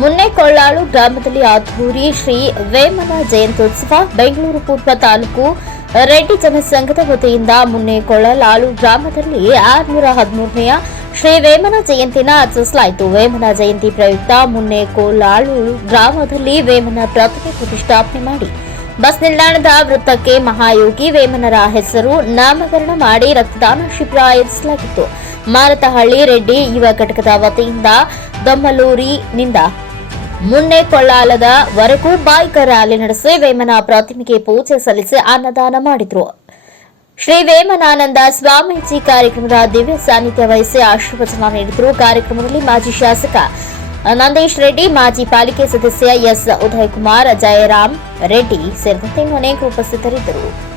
ಮುನ್ನೆಕೊಳ್ಳಾಳು ಗ್ರಾಮದಲ್ಲಿ ಅದ್ದೂರಿ ಶ್ರೀ ವೇಮನ ಜಯಂತ್ಯೋತ್ಸವ ಬೆಂಗಳೂರು ಪೂರ್ವ ತಾಲೂಕು ರೆಡ್ಡಿ ಜನಸಂಘದ ವತಿಯಿಂದ ಮುನ್ನೆಕೊಳ್ಳಲಾಳು ಗ್ರಾಮದಲ್ಲಿ ಆರುನೂರ ಹದಿಮೂರನೆಯ ಶ್ರೀ ವೇಮನ ಜಯಂತಿನ ಆಚರಿಸಲಾಯಿತು. ವೇಮನ ಜಯಂತಿ ಪ್ರಯುಕ್ತ ಮುನ್ನೆಕೊಳ್ಳಾಳು ಗ್ರಾಮದಲ್ಲಿ ವೇಮನ ಪ್ರತಿಮೆ ಪ್ರತಿಷ್ಠಾಪನೆ ಮಾಡಿ ಬಸ್ ನಿಲ್ದಾಣದ ವೃತ್ತಕ್ಕೆ ಮಹಾಯೋಗಿ ವೇಮನರ ಹೆಸರು ನಾಮಕರಣ ಮಾಡಿ ರಕ್ತದಾನ ಶಿಬಿರ ಆಯೋಜಿಸಲಾಗಿತ್ತು. ಮಾರತಹಳ್ಳಿ ರೆಡ್ಡಿ ಯುವ ಘಟಕದ ವತಿಯಿಂದ ದೊಮ್ಮಲೂರಿನಿಂದ ಮುನ್ನೆ ಕೊಳ್ಳಾಲದ ವರೆಗೂ ಬೈಕ್ ರ್ಯಾಲಿ ನಡೆಸಿ ವೇಮನ ಪ್ರತಿಮೆಗೆ ಪೂಜೆ ಸಲ್ಲಿಸಿ ಅನ್ನದಾನ ಮಾಡಿದ್ರು. ಶ್ರೀ ವೇಮನಾನಂದ ಸ್ವಾಮೀಜಿ ಕಾರ್ಯಕ್ರಮದ ದಿವ್ಯ ಸಾನ್ನಿಧ್ಯ ವಹಿಸಿ ಆಶೀರ್ವಚನ ನೀಡಿದರು. ಕಾರ್ಯಕ್ರಮದಲ್ಲಿ ಮಾಜಿ ಶಾಸಕ ನಂದೀಶ್ ರೆಡ್ಡಿ ಮಾಜಿ ಪಾಲಿಕೆ ಸದಸ್ಯ ಎಸ್. ಉದಯಕುಮಾರ್ ಜಯರಾಮ್ ರೆಡ್ಡಿ ಸೇರಿದಂತೆ ಅನೇಕರು ಉಪಸ್ಥಿತರಿದ್ದರು.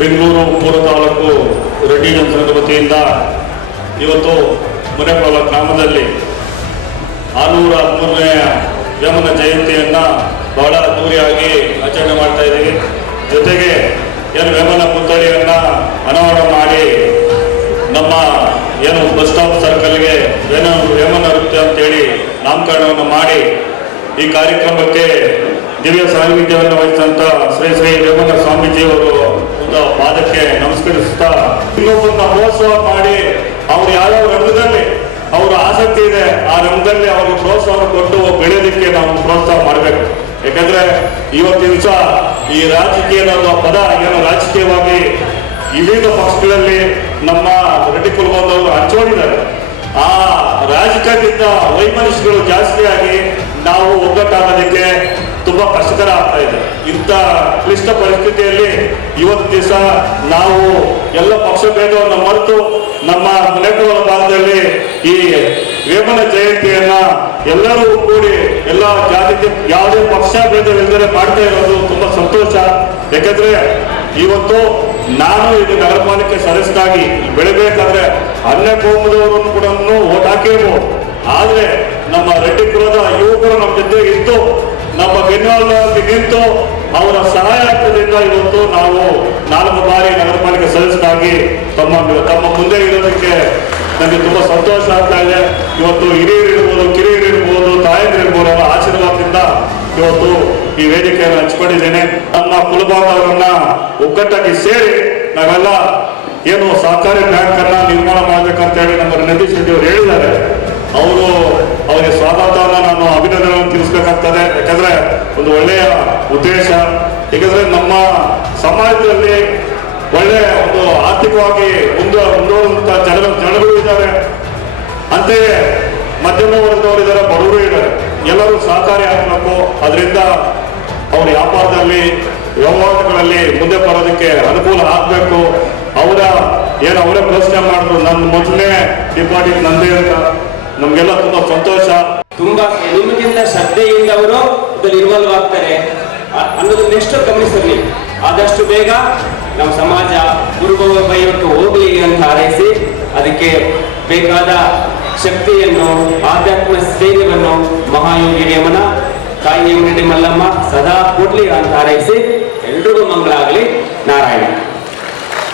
ಬೆಂಗಳೂರು ಪೂರ್ವ ತಾಲೂಕು ರೆಡ್ಡಿ ಜನಸಂಘದ ವತಿಯಿಂದ ಇವತ್ತು ಮುನೆಕೊಳ ಗ್ರಾಮದಲ್ಲಿ ಆರುನೂರ ಹದಿಮೂರನೆಯ ಯಮನ ಜಯಂತಿಯನ್ನು ಬಹಳ ಅದ್ದೂರಿಯಾಗಿ ಆಚರಣೆ ಮಾಡ್ತಾ ಇದ್ದೀವಿ. ಜೊತೆಗೆ ಏನು ವೇಮನ ಪುತ್ಥಳಿಯನ್ನು ಅನಾವರಣ ಮಾಡಿ ನಮ್ಮ ಏನು ಬಸ್ ಸ್ಟಾಪ್ ಸರ್ಕಲ್ಗೆ ಏನೋ ವೇಮನ ನೃತ್ಯ ಅಂತೇಳಿ ನಾಮಕರಣವನ್ನು ಮಾಡಿ ಈ ಕಾರ್ಯಕ್ರಮಕ್ಕೆ ದಿವ್ಯ ಸಾನ್ನಿಧ್ಯವನ್ನು ವಹಿಸಿದಂಥ ಶ್ರೀ ಶ್ರೀ ವೇಮನ ಸ್ವಾಮೀಜಿಯವರು ಪಾದಕ್ಕೆ ನಮಸ್ಕರಿಸುತ್ತಾ ಇನ್ನೊಬ್ಬರನ್ನ ಮೋಸ ಮಾಡಿ ಅವ್ರು ಯಾವ್ಯಾವ ರಂಗದಲ್ಲಿ ಅವ್ರ ಆಸಕ್ತಿ ಇದೆ, ಆ ರಂಗದಲ್ಲಿ ಅವ್ರಿಗೆ ಪ್ರೋತ್ಸಾಹ ಕೊಟ್ಟು ಬೆಳೆಯೋದಕ್ಕೆ ನಾವು ಪ್ರೋತ್ಸಾಹ ಮಾಡಬೇಕು. ಯಾಕಂದ್ರೆ ಇವತ್ತಿನ ದಿವಸ ಈ ರಾಜಕೀಯ ಅನ್ನೋ ಪದ ಏನು ರಾಜಕೀಯವಾಗಿ ವಿವಿಧ ಪಕ್ಷಗಳಲ್ಲಿ ನಮ್ಮ ರೆಡ್ಡಿ ಕುಲಬಂದವರು ಹಂಚಿಕೊಂಡಿದ್ದಾರೆ ಆ ರಾಜಕೀಯದಿಂದ ವೈಮನುಷ್ಯಗಳು ಜಾಸ್ತಿ ಆಗಿ ನಾವು ಒಗ್ಗಟ್ಟಾಗೋದಕ್ಕೆ ತುಂಬಾ ಕಷ್ಟಕರ ಆಗ್ತಾ ಇದೆ. ಇಂಥ ಕ್ಲಿಷ್ಟ ಪರಿಸ್ಥಿತಿಯಲ್ಲಿ ಇವತ್ತು ದಿವಸ ನಾವು ಎಲ್ಲ ಪಕ್ಷ ಭೇದವನ್ನು ಮರೆತು ನಮ್ಮ ಮುನೆಕುವ ಭಾಗದಲ್ಲಿ ಈ ವೇಮನ ಜಯಂತಿಯನ್ನ ಎಲ್ಲರೂ ಕೂಡಿ ಎಲ್ಲ ಜಾತಿ ಯಾವುದೇ ಪಕ್ಷ ಭೇದವಿಲ್ಲದೆ ಮಾಡ್ತಾ ಇರೋದು ತುಂಬಾ ಸಂತೋಷ. ಯಾಕಂದ್ರೆ ಇವತ್ತು ನಾನು ಇದು ನಗರ ಪಾಲಿಕೆ ಸದಸ್ಯನಾಗಿ ಬೆಳಿಬೇಕಾದ್ರೆ ಅನ್ಯ ಕೋಮದವರನ್ನು ಕೂಡ ಓಟ್ ಹಾಕಿರ್ಬೋದು ಆದ್ರೆ ನಮ್ಮ ರೆಡ್ಡಿ ಕುಲದ ಯುವಕರು ನಮ್ಮ ಜೊತೆ ಇದ್ದು, ನಮ್ಮ ಬೆನ್ನಲ್ಲಿ ನಿಂತು ಅವರ ಸಹಾಯದಿಂದ ಇವತ್ತು ನಾವು ನಾಲ್ಕು ಬಾರಿ ನಗರ ಪಾಲಿಕೆ ಸದಸ್ಯರಾಗಿ ತಮ್ಮ ತಮ್ಮ ಮುಂದೆ ಇರೋದಕ್ಕೆ ನನಗೆ ತುಂಬಾ ಸಂತೋಷ ಆಗ್ತಾ ಇದೆ. ಇವತ್ತು ಹಿರಿಯರು ಇರ್ಬೋದು, ಕಿರಿಯರು ಇರ್ಬೋದು, ತಾಯಂದಿರು ಇರ್ಬೋದು, ಅವರ ಆಶೀರ್ವಾದದಿಂದ ಇವತ್ತು ಈ ವೇದಿಕೆಯನ್ನು ಹಂಚಿಕೊಂಡಿದ್ದೇನೆ. ನಮ್ಮ ಕುಲಬಾಂಧವರನ್ನ ಒಗ್ಗಟ್ಟಾಗಿ ಸೇರಿ ನಾವೆಲ್ಲ ಏನು ಸಹಕಾರಿ ಬ್ಯಾಂಕ್ ಅನ್ನ ನಿರ್ಮಾಣ ಮಾಡ್ಬೇಕಂತ ಹೇಳಿ ನಮ್ಮ ನಿತೀಶ್ ರೆಡ್ಡಿ ಅವರು ಹೇಳಿದ್ದಾರೆ. ಅವರು ಅವರಿಗೆ ಸ್ವಾಗತವನ್ನ ನಾನು ಅಭಿನಂದನೆಯನ್ನು ತಿಳಿಸ್ಬೇಕಾಗ್ತದೆ. ಯಾಕಂದ್ರೆ ಒಂದು ಒಳ್ಳೆಯ ಉದ್ದೇಶ. ಏಕೆಂದರೆ ನಮ್ಮ ಸಮಾಜದಲ್ಲಿ ಒಳ್ಳೆಯ ಒಂದು ಆರ್ಥಿಕವಾಗಿ ಮುಂದೆ ಮುಂದುವರುವಂತ ಜನ ಜನಗಳು ಇದ್ದಾರೆ. ಅಂತೆಯೇ ಮಧ್ಯಮ ವರ್ಗದವರಿದ್ದಾರೆ ಬಡವರು ಇದ್ದಾರೆ. ಎಲ್ಲರೂ ಸಹಕಾರಿ ಆಗಬೇಕು. ಅದರಿಂದ ಅವ್ರ ವ್ಯಾಪಾರದಲ್ಲಿ, ವ್ಯವಹಾರಗಳಲ್ಲಿ ಮುಂದೆ ಬರೋದಕ್ಕೆ ಅನುಕೂಲ ಆಗಬೇಕು. ಅವರ ಏನು ಅವರೇ ಪ್ರಶ್ನೆ ಮಾಡಿದ್ರು ನನ್ನ ಮೊದಲನೇ ಡಿಪಾರ್ಟಿ ನಂದೇ ಅಂತ. ನಮಗೆಲ್ಲ ತುಂಬಾ ಸಂತೋಷ. ತುಂಬಾ ನಿಮಗಿಂತ ಶ್ರದ್ಧೆಯಿಂದ ಅವರು ಇನ್ವಾಲ್ವ್ ಆಗ್ತಾರೆ. ಅನ್ನೋದನ್ನ ಎಷ್ಟು ಗಮನಿಸಲಿ ಆದಷ್ಟು ಬೇಗ ನಮ್ಮ ಸಮಾಜ ಗುರುಭವ ಬೈಯಕ್ಕೆ ಹೋಗ್ಲಿ ಅಂತ ಹಾರೈಸಿ, ಅದಕ್ಕೆ ಬೇಕಾದ ಶಕ್ತಿಯನ್ನು ಆಧ್ಯಾತ್ಮ ಸ್ಥೈರ್ಯವನ್ನು ಮಹಾಯೋಗಿ ನಿಯಮನ ತಾಯಿ ಮಲ್ಲಮ್ಮ ಸದಾ ಕೊಡ್ಲಿ ಅಂತ ಹಾರೈಸಿ, ಎಲ್ರಿಗೂ ಮಂಗಳ ಆಗಲಿ. ನಾರಾಯಣ.